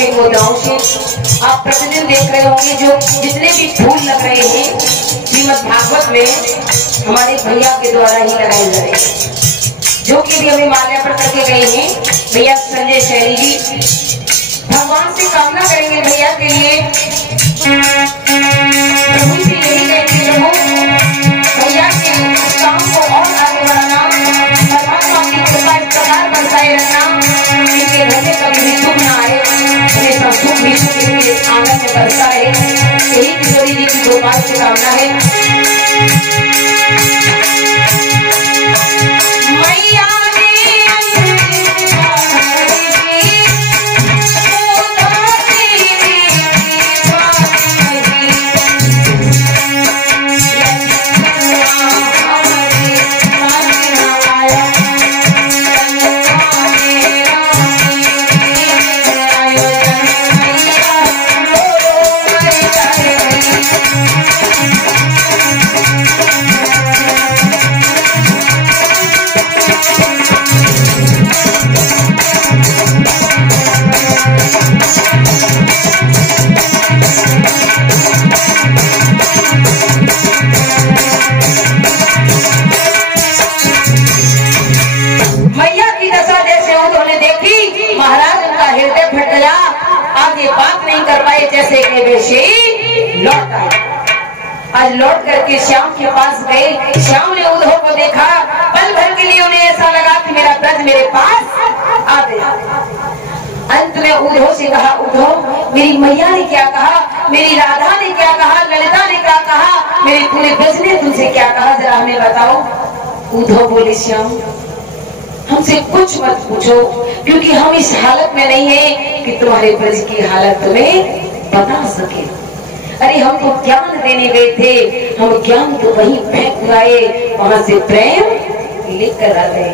से इन मुद्राओं से आप प्रतिदिन देख रहे होंगे जो जितने भी फूल लग रहे हैं श्रीमद् भागवत में हमारे भैया के द्वारा ही लगाए जा रहे हैं, जो कि भी हमें माल्यार्पण करके गए हैं भैया संजय शैली जी। भगवान से कामना करेंगे भैया के लिए, प्रभु से यही कहेंगे प्रभु भैया के काम को और आगे बढ़ाना, परमात्मा की कृपा इस प्रकार बरसाए रखना, इनके घर में कभी भी दुख न आए, हमेशा सुख भी सुख इनके आंगन में बरसा रहे, यही किशोरी जी की गोपाल से कामना है। जैसे लौट आए, आज लौट करके श्याम के पास गए, श्याम ने उद्धव को देखा, पल भर के लिए उन्हें ऐसा लगा कि मेरा ब्रज मेरे पास आ गया। अंत में उद्धव से कहा, उद्धव मेरी मैया ने क्या कहा, मेरी राधा ने क्या कहा, ललिता ने क्या कहा, मेरे पूरे ब्रज ने तुमसे क्या कहा, जरा हमें बताओ। उद्धव बोले, श्याम हमसे कुछ मत पूछो, क्योंकि हम इस हालत में नहीं है कि तुम्हारे ब्रज की हालत तुम्हें बता सके। अरे हम तो ज्ञान देने गए थे, हम ज्ञान तो वहीं फेंक आए, वहां से प्रेम लेकर आ गए।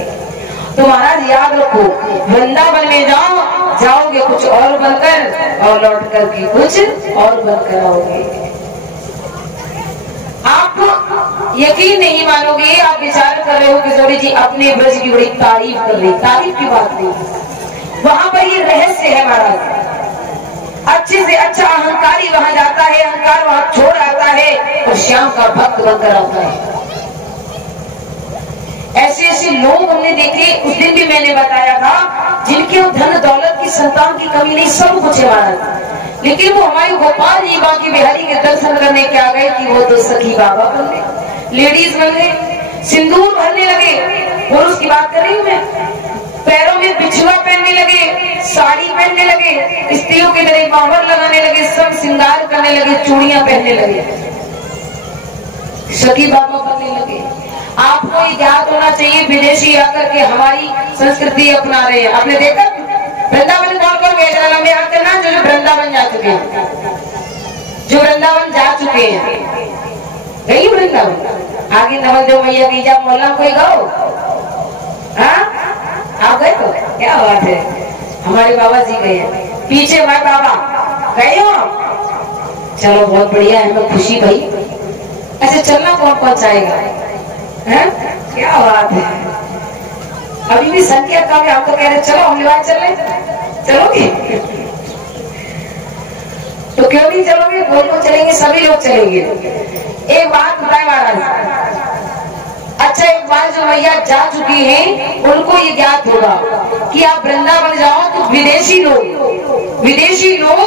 तो महाराज याद रखो, वृंदावन में जाओगे कुछ और बनकर और लौट कर के कुछ और बनकर आओगे। आप यकीन नहीं मानोगे, आप विचार कर रहे हो किशोरी जी अपने ब्रज की बड़ी तारीफ कर रही, तारीफ की बात नहीं, वहां पर ये रहस्य है महाराज। अच्छे से अच्छा अहंकारी वहां जाता है, अहंकार वहां छोड़ आता है और श्याम का भक्त बनकर आता है। ऐसे ऐसे लोग हमने देखे, उस दिन भी मैंने बताया था, जिनके धन दौलत की संतान की कमी नहीं, सब कुछ है महाराज, लेकिन वो हमारे गोपाल जी बाकी बिहारी के दर्शन करने के आ गए कि वो तो सखी बाबा बन गए, लेडीज बन गए, सिंदूर भरने लगे, पुरुष की बात कर रही हूँ मैं, पैरों में बिछुआ पहनने लगे, साड़ी पहनने लगे, स्त्रियों की तरह बाबर लगाने लगे, सब श्रृंगार करने लगे, चूड़ियां पहनने लगे, सखी बाबा बनने लगे। आपको याद होना चाहिए, विदेशी आकर के हमारी संस्कृति अपना रहे हैं। आपने देखा वृंदावन कौन कौन गए, जरा लंबे हाथ करना, जो वृंदावन जा चुके हैं, जो वृंदावन जा चुके हैं, गई वृंदावन, आगे नवलदेव मैया की जा मोहल्ला कोई गाओ, हाँ आप गए तो क्या बात है, हमारे बाबा जी गए हैं, पीछे भाई बाबा गए हो, चलो बहुत बढ़िया है, मैं खुशी भाई। ऐसे चलना कौन पहुंचाएगा, है क्या बात है, अभी भी संख्या कम है, हम तो कह रहे चलो हम लिवाज चले, चलोगे तो क्यों नहीं चलोगे, बोलो चलेंगे, सभी लोग चलेंगे। एक बात बताए महाराज, अच्छा एक बार जो मैया जा चुकी हैं, उनको ये ज्ञात होगा कि आप वृंदावन जाओ तो विदेशी लोग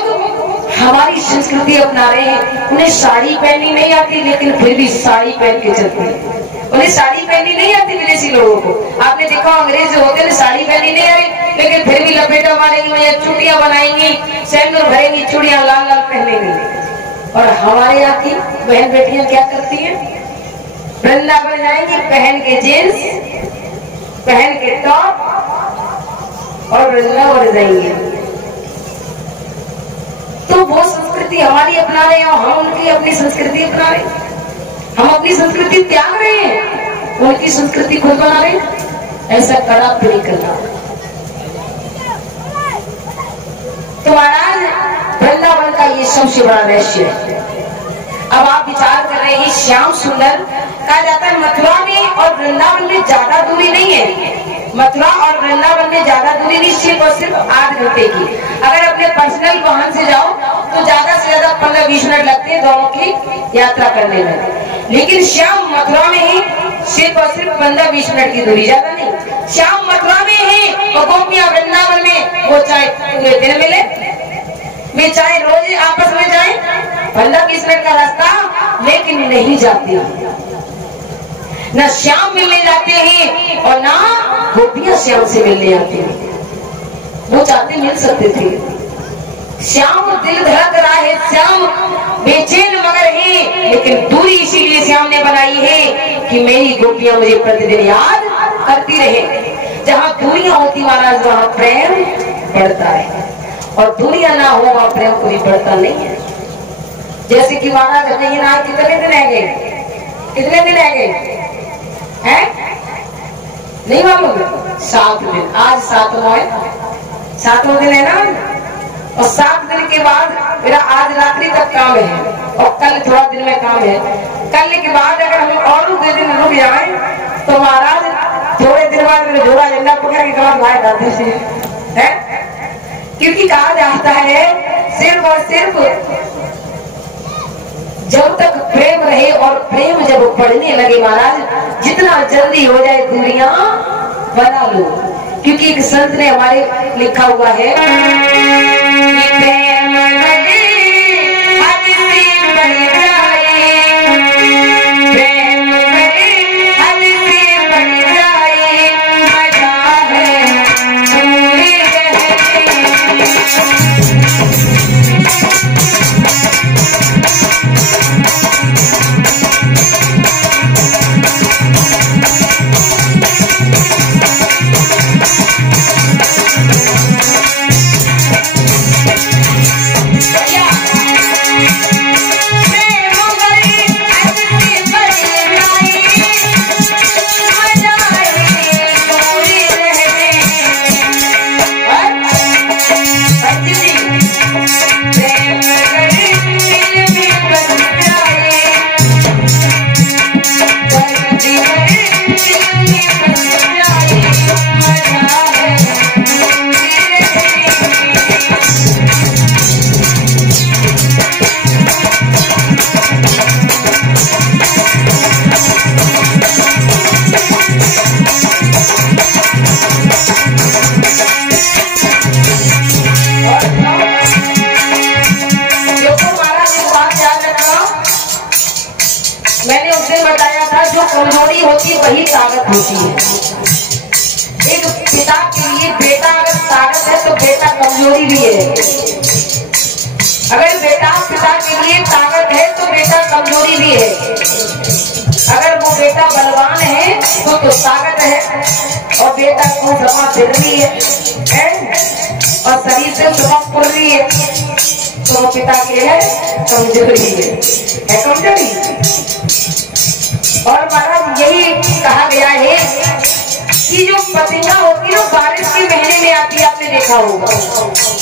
हमारी संस्कृति अपना रहे हैं। उन्हें साड़ी पहननी नहीं आती, लेकिन फिर भी साड़ी पहन के चलते हैं। उन्हें साड़ी पहननी नहीं आती विदेशी लोगों को, आपने देखा अंग्रेज जो होते हैं साड़ी पहननी नहीं आई, लेकिन फिर भी लपेटा मारेंगे, चूड़ियां बनाएंगी, सेंदूर भरेंगी, चूड़ियां लाल लाल पहनेंगी। और हमारे यहाँ की बहन बेटियां क्या करती हैं, वृंदावन जाएंगी पहन के जींस, पहन के टॉप और वृंदावन जाएंगे। तो वो संस्कृति हमारी अपना रहे हैं और हम उनकी अपनी संस्कृति अपना रहे हैं। हम अपनी संस्कृति त्याग रहे हैं, उनकी संस्कृति खुद बना रहे हैं, ऐसा कड़ा नहीं करना। तो महाराज वृंदावन का ये सबसे बड़ा रहस्य है। अब आप विचार कर रहे हैं, श्याम सुंदर कहा जाता है मथुरा में और वृंदावन में ज्यादा दूरी नहीं है, मथुरा और वृंदावन में ज्यादा दूरी नहीं, सिर्फ और सिर्फ 8 घंटे की। अगर अपने पर्सनल वाहन से जाओ तो ज्यादा से ज्यादा 15-20 मिनट लगते हैं दोनों की यात्रा करने में। लेकिन श्याम मथुरा में ही सिर्फ और सिर्फ 15-20 मिनट की दूरी, ज्यादा नहीं। श्याम मथुरा में ही और गोपियां वृंदावन में, वो चाहे पूरे दिन मिले, वे चाहे रोज आपस में जाए, 15-20 मिनट का रास्ता, लेकिन नहीं जाती। न श्याम मिलने जाते हैं और ना गोपियां श्याम से मिलने आती हैं। वो चाहते मिल सकते थे। श्याम दिल धड़क रहा है, श्याम बेचैन मगर है, लेकिन दूरी इसीलिए श्याम ने बनाई है कि मेरी गोपियां मुझे प्रतिदिन याद करती रहे। जहाँ दूरियां होती महाराज वहाँ प्रेम बढ़ता है, और दूरियां ना हो वहाँ प्रेम कोई बढ़ता नहीं है। जैसे कि महाराज अपने यहाँ कितने दिन रह गए, कितने दिन रह गए हैं, नहीं मालूम? 7 दिन। आज 7वां है, 7वां दिन है ना। और 7 दिन के बाद मेरा आज रात्रि तक काम है और कल थोड़ा दिन में काम है। कल के बाद अगर हम और 2 दिन रुक जाए तो महाराज थोड़े दिन बाद मेरे झोला झंडा पकड़ के कमर भाई डालते हैं। क्योंकि कहा जाता है सिर्फ और सिर्फ जब तक प्रेम रहे, और प्रेम जब बढ़ने लगे महाराज, जितना जल्दी हो जाए दूरियां बना लो। क्योंकि एक संत ने हमारे लिखा हुआ है, प्रेम लगे हद से बढ़ जाए, प्रेम लगे हद से बढ़ जाए, मजा है दूरी कमजोरी होती वही ताकत होती है। एक पिता के लिए बेटा अगर ताकत है तो बेटा कमजोरी भी है। अगर बेटा पिता के लिए ताकत है तो बेटा कमजोरी भी है। अगर वो बेटा बलवान है तो ताकत है, और बेटा को जमा फिर रही है और शरीर से चमक पड़ रही है, तो वो पिता के लिए कमजोरी है कमजोरी। और महाराज यही कहा गया है कि जो पतंगा होती है बारिश के महीने में आती है, आपने देखा होगा,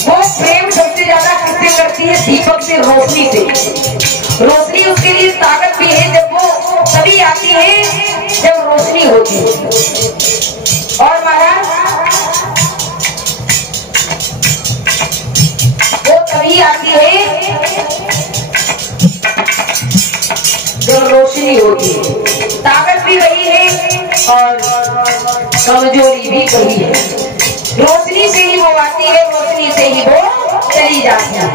वो प्रेम सबसे ज्यादा किससे करती है? दीपक से, रोशनी से। रोशनी उसके लिए ताकत भी है, जब वो तभी आती है जब रोशनी होती है। और महाराज वो तभी आती है जब रोशनी होती है। ताकत भी वही है और कमजोरी भी वही है। रोशनी से ही वो आती है, रोशनी से ही वो चली जाती है।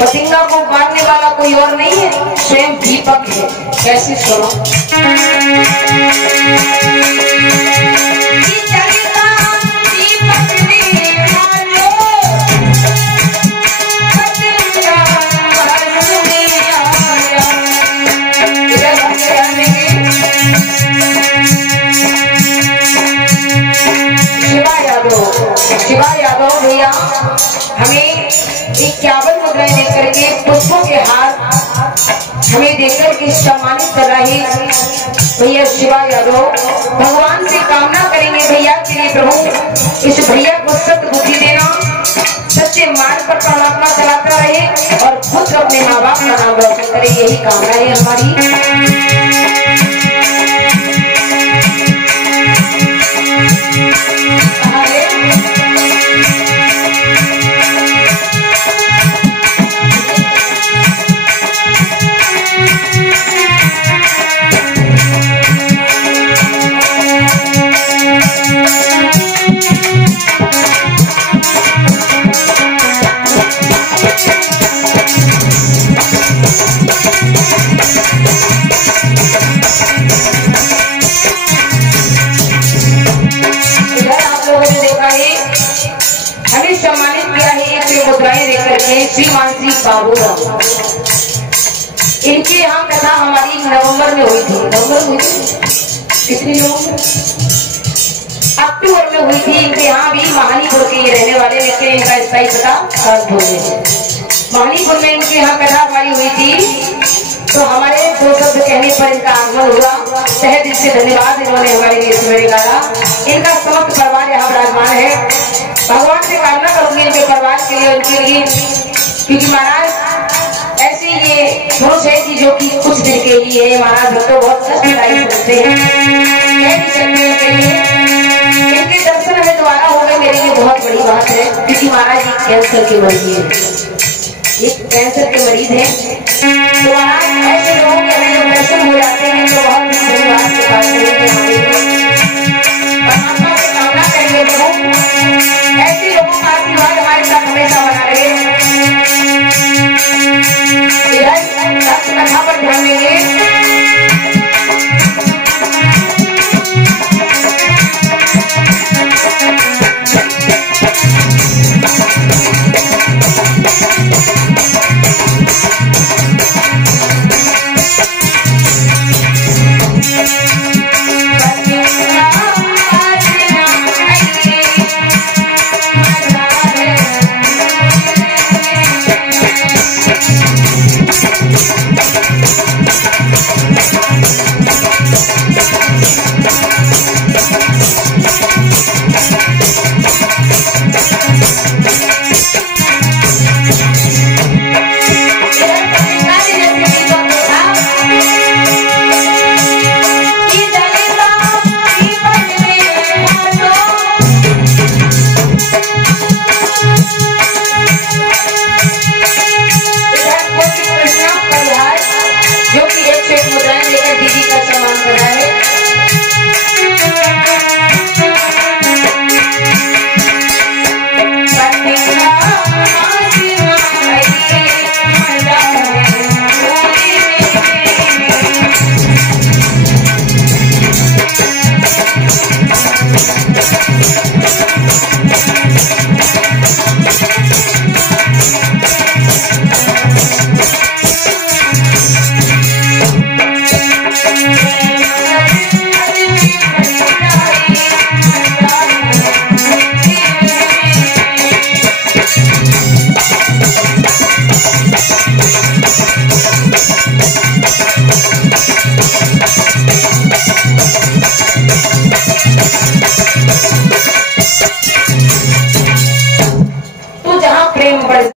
पतंगा को मारने वाला कोई और नहीं है, स्वयं दीपक है। कैसे सुनो, शिवा यादव भैया हमें 51 मुद्राएं देकर के, पुष्पों के हार हमें देकर के सम्मानित कर रहे भैया शिवा यादव। भगवान से कामना करेंगे भैया के लिए, प्रभु इस भैया को सद्बुद्धि देना, सच्चे मार्ग पर परमात्मा चलाता रहे और खुद अपने माँ बाप का नाम रोशन करे, यही कामना है हमारी। के श्रीमान श्री बाबूराव, इनकी यहाँ कथा हमारी नवंबर में हुई थी। नवंबर हुई थी, कितनी नवंबर? अक्टूबर में हुई थी। इनके यहाँ भी महानीपुर के ये रहने वाले, लेकिन इनका स्थायी पता अर्थ हो गया। महानीपुर में इनके यहाँ कथा हमारी हुई थी, तो हमारे दो शब्द कहने पर इनका आगमन हुआ। तहे दिल से धन्यवाद, इन्होंने हमारे लिए समय निकाला। इनका समस्त परिवार यहाँ विराजमान है। भगवान से कामना करूंगी इनके परिवार के लिए, उनके लिए, क्योंकि महाराज ऐसी ये पुरुष है कि जो कि कुछ दिन के लिए है। महाराज भक्तों बहुत कष्टदायी होते हैं, इनके दर्शन हमें दोबारा हो गए, मेरे लिए बहुत बड़ी बात है। क्योंकि महाराज एक कैंसर के मरीज है, एक कैंसर के मरीज है। तो महाराज ऐसे लोगों के हमें दर्शन हो जाते हैं तो बहुत धन्यवाद के पास